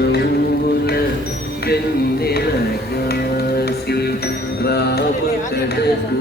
నవ్వుల వెన్నెల కాసి రావు కడకు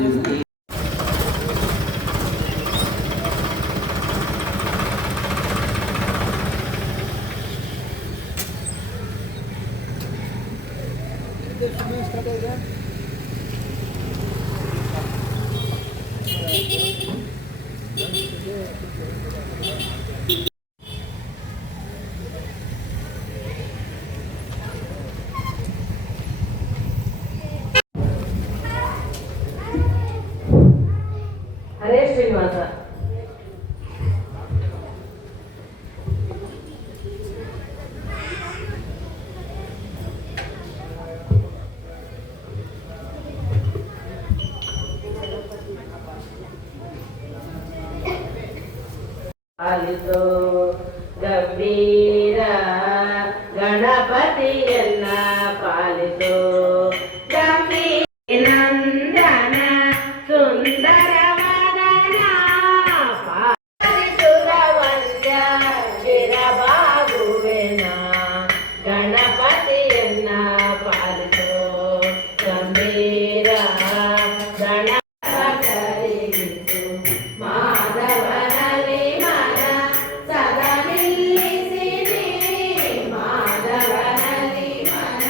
ಹರೇ ಶ್ರೀನಿವಾಸ. ಪಾಲಿಸೋ ಗಂಭೀರ ಗಣಪತಿಯನ್ನ ಪಾಲಿಸೋ ಗಂಭೀರ ನಂದನ ಸುಂದರ ಗಣಪತಿಯನ್ನ ಪಾಲಿಸೋ ಗಂಭೀರ ಗಣಪತಿಗಿತ್ತು ಮಾಧವನಲ್ಲಿ ಮನ ಸದಾ ನಿಲ್ಲಿಸಿರಿ ಮಾಧವನಲ್ಲಿ ಮನ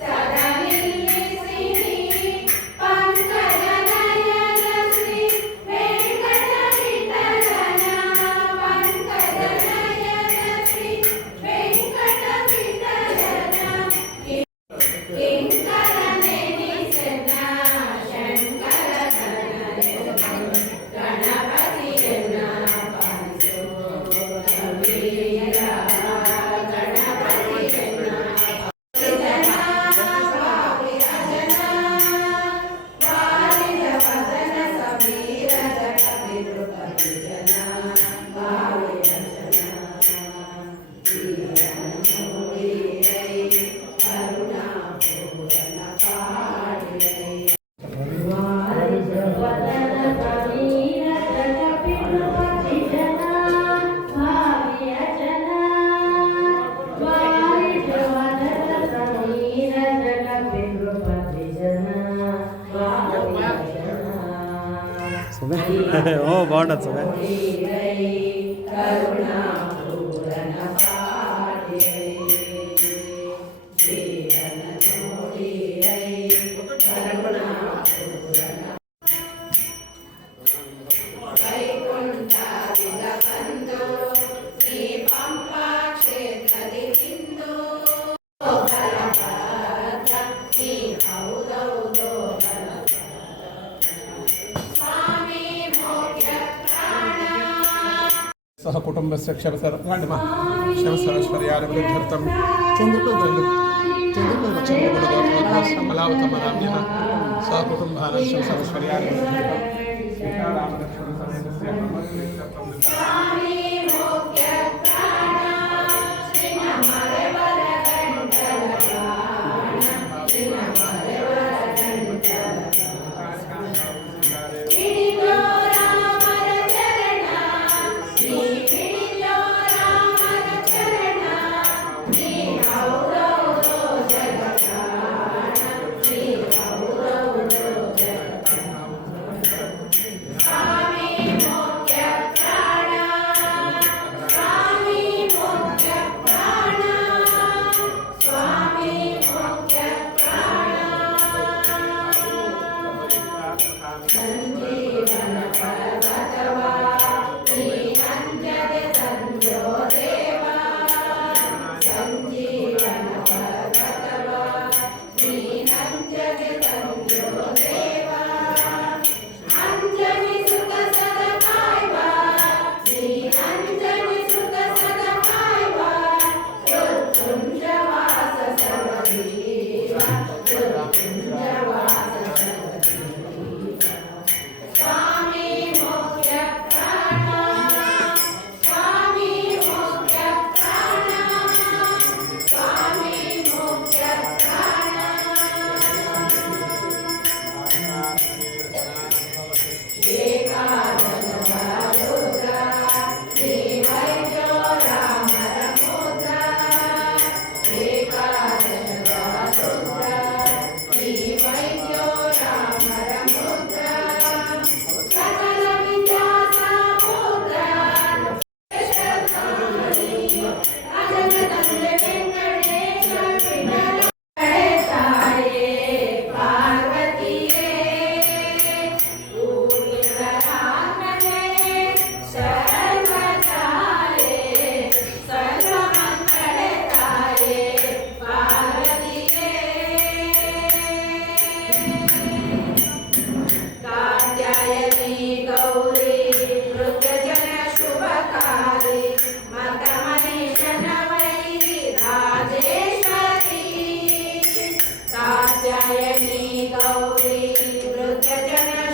ಸದಾ ನಿಲ್ಲಿಸಿರಿ ಪಂಕಜ ನಯನ ಶ್ರೀ ವೆಂಕಟ ವಿಠಲನ ಪಂಕಜ ನಯನ ಶ್ರೀ ವೆಂಕಟ ವಿಠಲನ ಕಿಂಕರನೆನಿಸೆನ ಶಂಕರ ಗಣಪತಿಯನ್ನ ಪಾಲಿಸೋ ಗಂಭೀರ ಗಣಪತಿಯನ್ನ ವಾರಿದ ವದನ ಸಮೀರ ಜಗವಿರುಪತಿ ಜನ ವಾರಿದ ಜನ ಕರುಣಾಪೂರಣ ಪಾಡಿರೈ ವಾರಿದ ವದನ ಸಮೀರ ಜಗವಿರುಪತಿ ಜನ ಭಾವಿಯ ಜನ ವಾರಿದ ವದನ ಸಮೀರ ಜಗವಿರುಪತಿ ಜನ ಭಾವಿಯ ಜನ ಓ ಬಾగుండదు ಸೊಬೆ ಕರುಣಾಪೂರಣ ಪಾಡಿರೈ ಜೀವನ ನೋಡಿರೈ ಕರುಣಾಪೂರಣ ವೈಕುಂಠದಿಂದ ಬಂದು ಶ್ರೀ ಪಂಪಾ ಕ್ಷೇತ್ರದಿ ಬಿಂದು ಬಲಭದ್ರ ಶ್ರೀ ಹೌದೌದೋ ಸ್ವಾಮಿ ಮೋಕ್ಷ ಪ್ರಾಣ सह कुटुंबस्य शवसरस्वर्यानुवृद्ध्यर्थं चन्द्रकुलगोत्रमलावतमनाम्यः सह कुटुम्बानां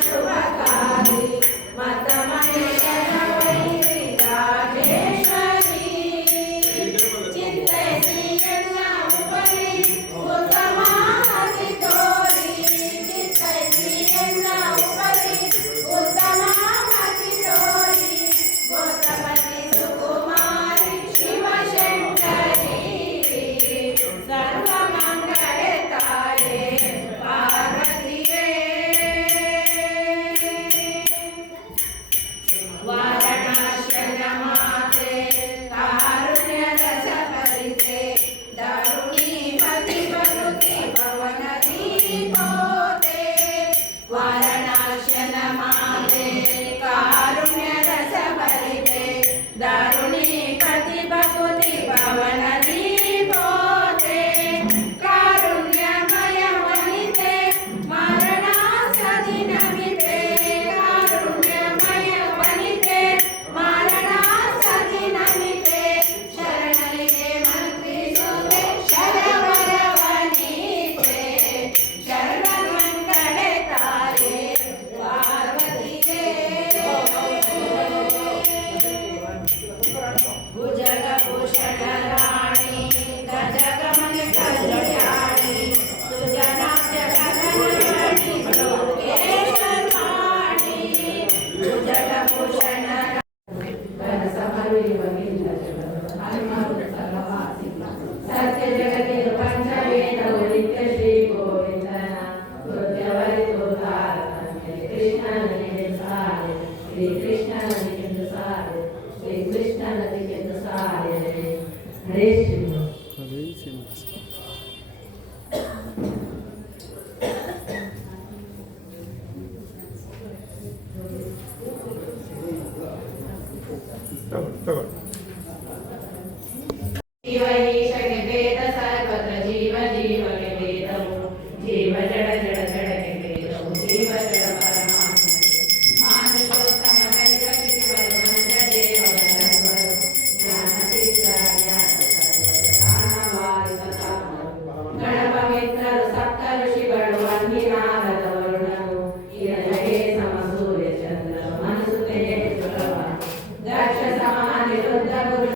ಶುಭಕಾರಿ ಮತ ಮನುಷ್ಯನ ವೈರಿ ರಾಜೇಶ್ವರಿ ಚಿಂತಿಸಿ ಎಲ್ಲ ಉಪರಿ ಉತ್ತಮ ಹಸಿ ತೋರಿ ಚಿಂತಿಸಿ ಎಲ್ಲ ಉಪರಿ ಉತ್ತಮ ಹಸಿ ತೋರಿ ಗೋತಪತಿ ಸುಕುಮಾರಿ ಶಿವಶಂಕರಿ ಸರ್ವಮಂಗಳೆ ತಾಯೇ ಪಾರ್ವತಿಯೇ ವಾರಣಾಸ್ಯನ ಮಾತೆ ಕಾರುಣ್ಯ ರಸ ಪರಿತೆ ದಾರುಣಿ ಪತಿ ಬರುತಿ ಪವನ ದೀಪೋತೆ ವಾರಣಾಸ್ಯನ ಮಾತೆ ಕಾರುಣ್ಯ ರಸ ಪರಿತೆ ದಾರುಣಿ ಪತಿ ಬರುತಿ ಪವನ ದೀಪೋತೆ ಕಾರುಣ್ಯಮಯ ವನಿತೆ ಮರಣಾಸದಿ ನಮಿತೆ ಕಾರುಣ್ಯಮಯ ವನಿತೆ ಮರಣಾಸದಿ ನಮಿತೆ ಶರಣರಿಗೆ ಮಂತ್ರಿಸುವೆ ಶರವರವನಿತೆ ಶರಣಮಂಗಳೆ ತಾಯೇ ಪಾರ್ವತಿಯೇ ಭುಜಗಭೂಷಣ ರಾಣಿ ಗಜಗಮನ ಕಲ್ಯಾಣಿ ಸುಜನಾಬ್ಜ ಗಗನಮಣಿ ಲೋಕೇಶ್ವರಾಣಿ ಭುಜಗಭೂಷಣ ಸತ್ಯ ಜಗತ್ತಿನ ಪಂಚವೇದವು ನಿತ್ಯ ಶ್ರೀ ಗೋವಿಂದನ ಕೃತ್ಯವರಿತು ಕೃಷ್ಣನಿಗೆ ಸಾರೆ ಶ್ರೀ ಕೃಷ್ಣನಿಗೆ ಸಾರೆ ಶ್ರೀ ಕೃಷ್ಣನಿಗೆ ಸಾರೆ ಹರೇ ಶ್ರೀ ತಗೊಳ್ಳಿ जीव ईशके वेद सर्वत्र जीव जीवके वेदವು जीव जड़ जड़ जड़के वेदವು जीव जड़ परमात्ಮ ಮಾನುಷೋತ್ತಮ ಪರಿಗಣಿಸಿ ಮನುಜ ದೇವ ಗಣಗಳು ಜ್ಞಾನ ಚಿತ್ರ ಜ್ಞಾನ ಸರ್ವದ ಜ್ಞಾನವಾರಿದ ಸಾಮರು ಗಣಪಮಿತ್ರರು ಸಪ್ತ ಋಷಿಗಳು ಅಗ್ನಿನಾಗದ ವರುಣನು ಇರಲಗೆ ಸಮ ಸೂರ್ಯ ಚಂದ್ರನು ಮನಸುತ್ತೆ ದಕ್ಷ ಸಮಾನಿರುದ್ಧ ಗುರು